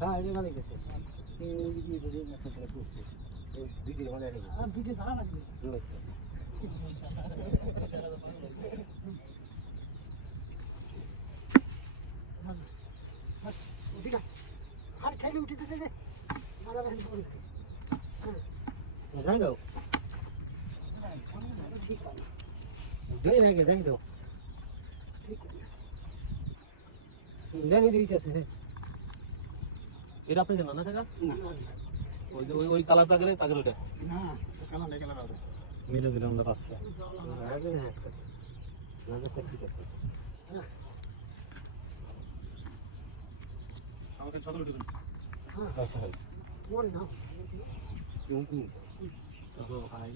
হ্যাঁ এটা ভালো গেছে এই দিকে ধরে একটা করে ভিডিও মানে আর ভিডিও ধরা লাগবে আর ঠেলে উঠে দিতে দে সারা রাত করে দাও ঠিক আছে যাই দাও ঠিক আছে জানি দিয়েছে আছে এটা আপনি জানেন না কাকা? ওই যে ওই- ওই কালারটা গেলে তাকে ওইটা না কালার দেখে কালার আছে। মিলে দিলে আমরা পাচ্ছি। না আছে আমাকে ছোট উঠে হ্যাঁ আচ্ছা ওর না ভাই।